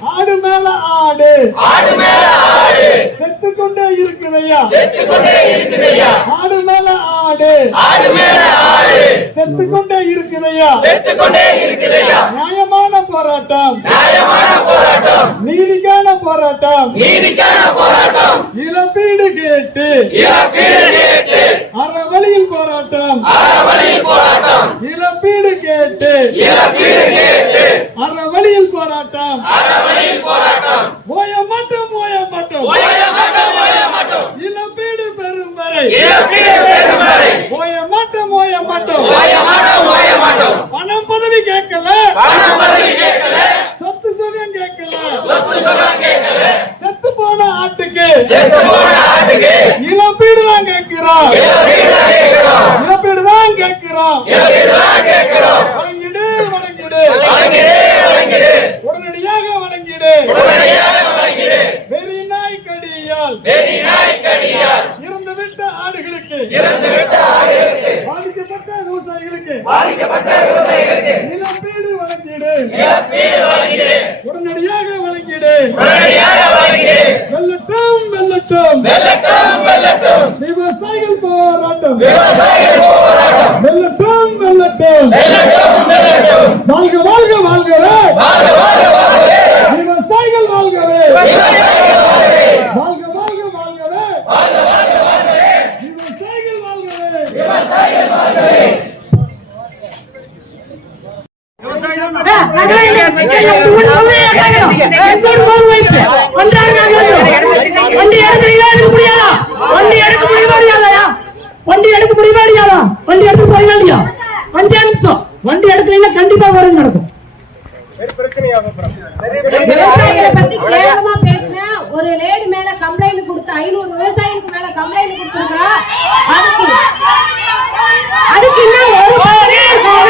ஆடு மேல ஆடு. ஆடு மேல ஆடு. செத்து கொண்டே இருக்குதையா? செத்து கொண்டே இருக்குதையா? ஆடு மேல ஆடு. ஆடு மேல ஆடு. செத்து கொண்டே இருக்குதையா? செத்து கொண்டே இருக்குதையா? நியாயமான போராட்டம். நியாயமான போராட்டம். நீதிக்கான போராட்டம். நீதிக்கான போராட்டம். இழப்பீடு கேட்டு. இழப்பீடு கேட்டு. அறவழியில் போராட்டம். அறவழியில் போராட்டம். இழப்பீடு கேட்டு. இழப்பீடு கேட்டு. அறவழியில் போராட்டம். அறவழியில் போராட்டம். ஓய மாட்டோம் ஓய மாட்டோம். ஓய மாட்டோம் ஓய மாட்டோம். இழப்பீடு பெறும் வரை. இழப்பீடு பெறும் வரை. ஓய மாட்டோம் ஓய மாட்டோம். ஓய மாட்டோம் ஓய மாட்டோம். பணம் பதவி கேட்கல. பணம் பதவி கேட்கல. சொத்து சுகம் கேட்கல. சொத்து சுகம் கேட்கல. செத்து போன ஆட்டுக்கு. செத்து போன ஆட்டுக்கு. இழப்பீடு தான் கேட்கிறோம். இழப்பீடு தான் கேட்கிறோம். இழப்பீடு தான் கேட்கிறோம். இழப்பீடு தான் கேட்கிறோம் வழங்கிடு வழங்கிடு வழங்கிடு வழங்கிடு உடனடியாக வழங்கிடு உடனடியாக வழங்கிடு வெறி நாய் கடியால் வெறி நாய் கடியால் இறந்து விட்ட ஆடுகளுக்கு இறந்து விட்ட ஆடுகளுக்கு பாதிக்கப்பட்ட விவசாயிகளுக்கு பாதிக்கப்பட்ட விவசாயிகளுக்கு இழப்பீடு வழங்கிடு இழப்பீடு வழங்கிடு உடனடியாக வழங்கிடு உடனடியாக வழங்கிடு வெல்லட்டும் வெல்லட்டும் வெல்லட்டும் வெல்லட்டும் விவசாயிகள் போராட்டம் விவசாயிகள் போராட்டம் வெல்லட்டும் வெல்லட்டும். வாழ்க வாழ்க வாழ்கவே. விவசாயிகள் வாழ்கவே. விவசாயிகள் வாழ்க வாழ்க வாழ்கவே. வாழ வாழ வாழவே விவசாயிகள் வாழ்கவே. விவசாயிகள் வாழவே வண்டி எடுக்க முடியாதா வண்டி எடுக்க போறீங்க இல்லையா அஞ்சு நிமிஷம். வண்டி எடுக்கிறீங்கன்னா கண்டிப்பா வரும் நடக்கும். ஒரு லேடி மேல கம்ப்ளைண்ட் கொடுத்து ஐநூறு விவசாயிக்கு மேல கம்ப்ளைண்ட் கொடுத்துருக்கா. அதுக்கு அதுக்கு இன்னும் ஒரு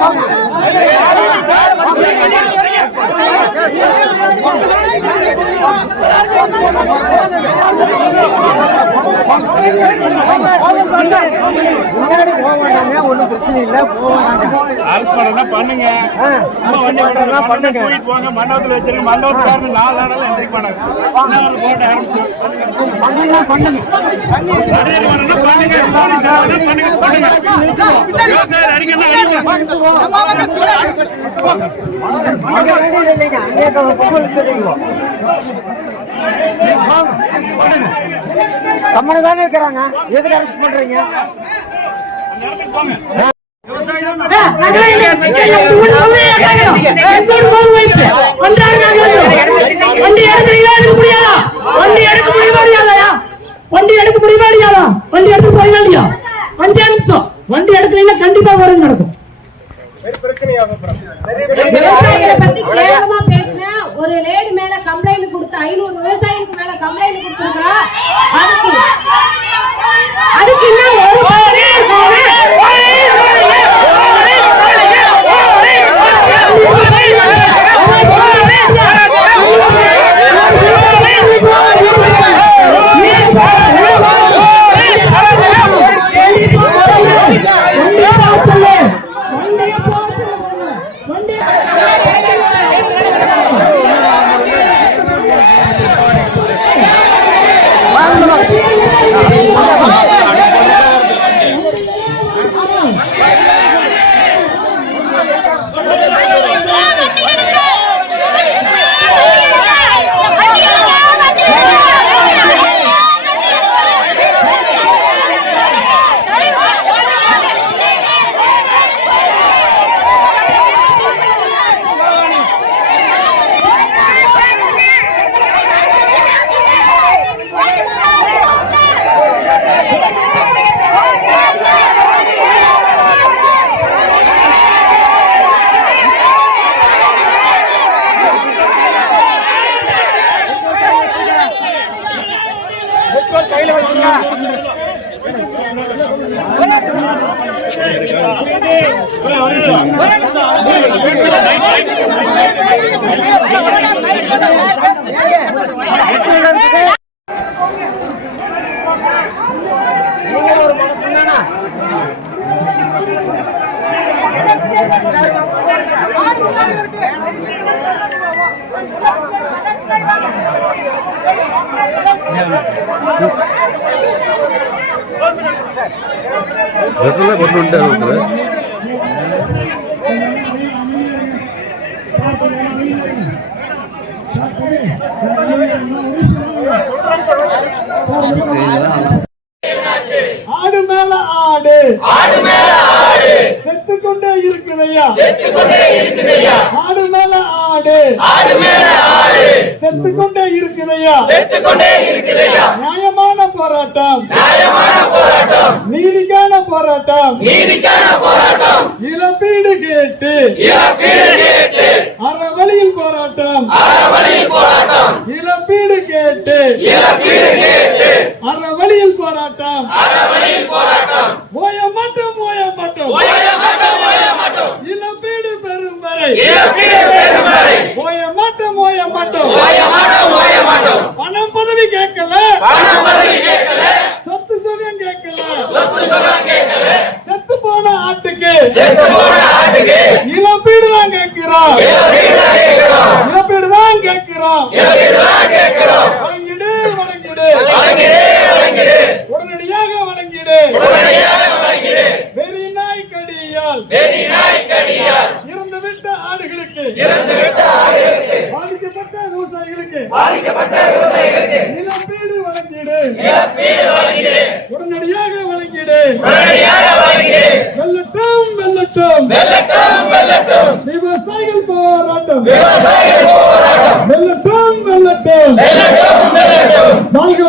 பண்ணா பண்ணுங்க. அம்மா வண்டி ஓட்டுறதுனா பண்ணுங்க. போங்க. மண்டபத்துல வச்சிருங்க. மண்டபத்துக்காரங்க நாலு நாளால எந்திரிக்க மாட்டாங்க போட்டு ஆரம்பிச்சு? பண்ணுங்க பண்ணுங்க. கம்மனு தானே இருக்கிறாங்க எதுக்கு அரெஸ்ட் பண்றீங்க வண்டி எடுக்க முடியாதா? வண்டி எடுக்க முடியாதா? வண்டி எடுக்க முடியாதா? வண்டி எடுக்க அஞ்சு நிமிஷம். வண்டி எடுக்கிறீங்கன்னா கண்டிப்பா வரும் நடக்கும். ஒரு லேடி மேல கம்ப்ளைண்ட் கொடுத்த ஐநூறு விவசாயிக்கு மேல கம்ப்ளைண்ட் கொடுத்துருக்கா? அதுக்கு அதுக்கு இன்னும் கையில வச்சுங்க ஒரு மனசு தானே ஆடு மேல ஆடு. ஆடு மேல இருக்குதையா? செத்து கொண்டே இருக்குதையா? ஆடு மேல ஆடு. ஆடு மேல ஆடு. செத்து கொண்டே இருக்குதையா? செத்து கொண்டே இருக்குதையா? நியாயமான போராட்டம். நியாயமான போராட்டம். நீதிக்கான போராட்டம். நீதிக்கான போராட்டம். இழப்பீடு கேட்டு. இழப்பீடு கேட்டு. அறவழியில் போராட்டம். அறவழியில் போராட்ம் இழப்பீடு கேட்டு. இழப்பீடு கேட்டு. அறவழியில் போராட்டம். அறவழியில் போராட்டம் ஓய மாட்டோம் ஓய மாட்டோம் ஓய மாட்டோம் ஓய மாட்டோம் இழப்பீடு பெறும் வரை இழப்பீடு பெறும் வரை ஓய மாட்டோம் ஓய மாட்டோம். ஓய மாட்டோம் ஓய மாட்டோம். பணம் பதவி கேட்கல. பணம் பதவி கேட்கல. சொத்து சுகம் கேட்கல. சொத்து சுகம் கேட்கல. செத்து போன ஆட்டுக்கு. செத்து போன ஆட்டுக்கு. இழப்பீடு தான் கேட்கிறோம். இழப்பீடு தான் கேட்கிறோம். இழப்பீடு தான் கேட்கிறோம். இழப்பீடு தான் கேட்கிறோம். வழங்கிடு வழங்கிடு. வழங்கிடு வழங்கிடு. உடனடியாக வழங்கிடு. உடனடியாக வழங்கிடு. வெறி நாய் கடியால். வெறி நாய் விவசாயிகளுக்கு. பாதிக்கப்பட்ட விவசாயிகளுக்கு. இழப்பீடு வழங்கீடு. இழப்பீடு வழங்கீடு. உடனடியாக வழங்கீடு. உடனடியாக வழங்கீடு. வெல்லட்டும் வெல்லட்டும். வெல்லட்டும் வெல்லட்டும். விவசாயிகள் போராட்டம். விவசாயிகள் போராட்டம். வெல்லட்டும் வெல்லட்டும். வெல்லட்டும் வெல்லட்டும். வாழ்க